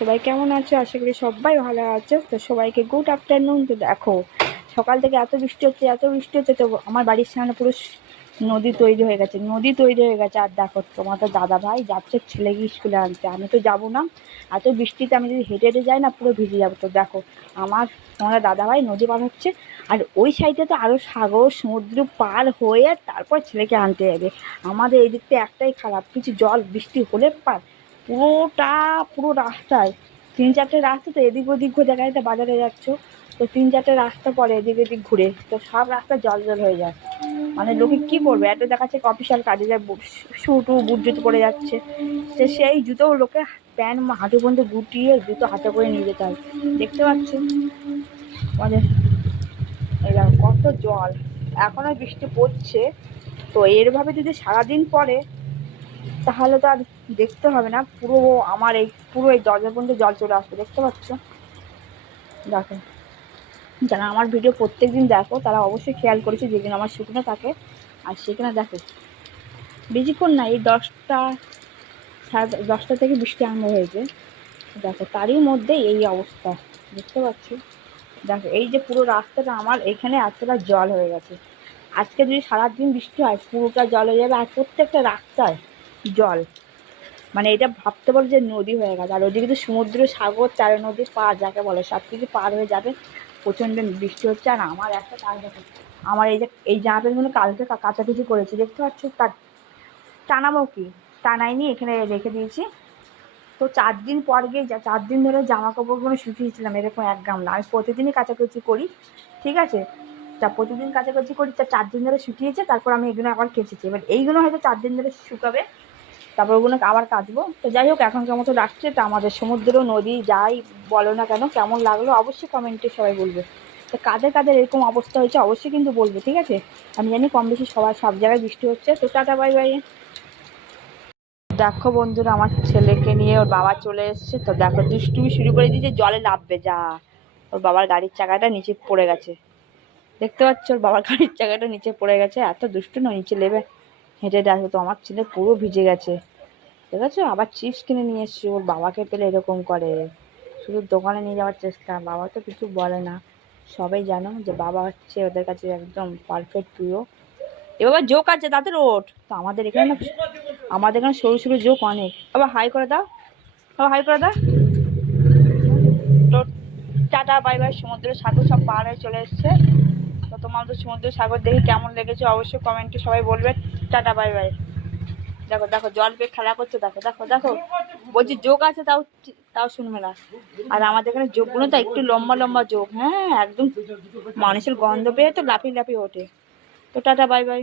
সবাই কেমন আছো? আশা করি সবাই ভালো আছো। তো সবাইকে গুড আফটারনুন। তো দেখো সকাল থেকে এত বৃষ্টি হচ্ছে তো আমার বাড়ির সামনে পুরো নদী তৈরি হয়ে গেছে, আর দেখো তোমাদের দাদা ভাই যাচ্ছে ছেলেকে স্কুলে আনতে। আমি তো যাবো না, এত বৃষ্টিতে আমি যদি হেঁটে হেঁটে যাই না পুরো ভিজে যাবো। তো দেখো তোমাদের দাদা ভাই নদী পার হচ্ছে, আর ওই সাইডে তো আরও সাগর সমুদ্র পার হয়ে তারপর ছেলেকে আনতে যাবে। আমাদের এই দিকটা একটাই খারাপ, কিছু জল বৃষ্টি হলে পার পুরো রাস্তায় ৩-৪টে রাস্তা, তো এদিক ওদিক ঘুরে গাড়িতে বাজারে যাচ্ছ, তো ৩-৪টে রাস্তা পরে এদিক ওদিক ঘুরে, তো সব রাস্তা জল জল হয়ে যায়। মানে লোকে কি করবে, এত দেখাচ্ছে অফিসিয়াল কাজে যায়, শু টু বুট জুতো পরে যাচ্ছে, তো সেই জুতো লোকে প্যান্ট হাঁটু পর্যন্ত গুটিয়ে জুতো হাতে করে নিয়ে যেতে হয়। দেখতে পাচ্ছ মানে এরা কত জল, এখনো বৃষ্টি পড়ছে। তো এরভাবে যদি সারাদিন পরে তাহলে তো আর দেখতে হবে না, পুরো এই দরজা পর্যন্ত জল চলে আসবে। দেখতে পাচ্ছ? দেখো, যারা আমার ভিডিও প্রত্যেক দিন দেখো তারা অবশ্যই খেয়াল করেছে যেদিন আমার শুকনো থাকে। আর সেখানে দেখো বেশিক্ষণ না, এই 10টা থেকে বৃষ্টি আরম্ভ হয়েছে। দেখো তারই মধ্যে এই অবস্থা। দেখতে পাচ্ছ? দেখো এই যে পুরো রাস্তাটা আমার এখানে এতটা জল হয়ে গেছে। আজকে যদি সারাদিন বৃষ্টি হয় পুরোটা জল হয়ে যাবে, আর প্রত্যেকটা রাস্তায় জল। মানে এটা ভাবতে পারো যে নদী হয়ে গেছে, আর ওদিকে তো সমুদ্র সাগর চারে নদী পার যাকে বলে, সব কিছু পার হয়ে যাবে। প্রচণ্ড বৃষ্টি হচ্ছে। আর আমার একটা কাজ দেখো, আমার এই জামা প্যান্টগুলো কালকে কাচাকুচি করেছি, দেখতে পাচ্ছ? তার টানাবো কি, টানাইনি, এখানে রেখে দিয়েছি। তো 4 দিন পর গিয়ে 4 দিন ধরে জামা কাপড়গুলো শুকিয়েছিলাম এরকম এক গামলা। আমি প্রতিদিনই কাচাকুচি করি, ঠিক আছে? তা প্রতিদিন কাচাকুচি করি, তা 4 দিন ধরে শুকিয়েছে, তারপর আমি এগুলো আবার কেচেছি। এবার এইগুলো হয়তো 4 দিন ধরে শুকাবে, তারপর ওগুলোকে আবার কাচবো। তো যাই হোক, এখনকার মতো রাখছে। তা আমাদের সমুদ্র নদী যাই বলো না কেন, কেমন লাগলো অবশ্যই কমেন্টে সবাই বলবে। তো কাদের কাদের এরকম অবস্থা হয়েছে অবশ্যই কিন্তু বলবে, ঠিক আছে? আমি জানি কম বেশি সব জায়গায় বৃষ্টি হচ্ছে। তো টাটা, বাই বাই। দেখো বন্ধুরা, আমার ছেলেকে নিয়ে ওর বাবা চলে এসছে। তো দেখো দুষ্টুমি শুরু করে দিয়েছে, জলে নামবে যা। ওর বাবার গাড়ির চাকাটা নিচে পড়ে গেছে, দেখতে পাচ্ছ? ওর বাবার গাড়ির চাকাটা নিচে পড়ে গেছে, এত দুষ্টু না, নিচে নেবে হেঁটে দেখো। তো আমার ছেলে পুরো ভিজে গেছে, ঠিক আছে? আবার চিপস কিনে নিয়ে এসছি, ওর বাবাকে পেলে এরকম করে, শুধু দোকানে নিয়ে যাওয়ার চেষ্টা। বাবা তো কিছু বলে না, সবাই জানো যে বাবা হচ্ছে ওদের কাছে একদম পারফেক্ট প্রিয়। এবার জোক আছে তাদের ওঠ, তো আমাদের এখানে না, আমাদের এখানে সরু সরু জোক অনেক। আবার হাই করে দাও, আবার হাই করে দাও। তো টাটা বাই বাই। সমুদ্র সাগর সব পার হয়ে চলে এসছে। তো তোমাদের সমুদ্র সাগর দেখে কেমন লেগেছে অবশ্যই কমেন্টে সবাই বলবে। Tata bye bye. দেখো দেখো জল পেয়ে খেলা করছে, দেখো দেখো দেখো, বলছি যোগ আছে তাও তাও শুনবে না। আর আমাদের এখানে যোগগুলো তো একটু লম্বা লম্বা যোগ, হ্যাঁ একদম মানুষের গন্ধ পেয়ে তো লাফিয়ে লাফিয়ে ওঠে। তো টাটা বাই বাই।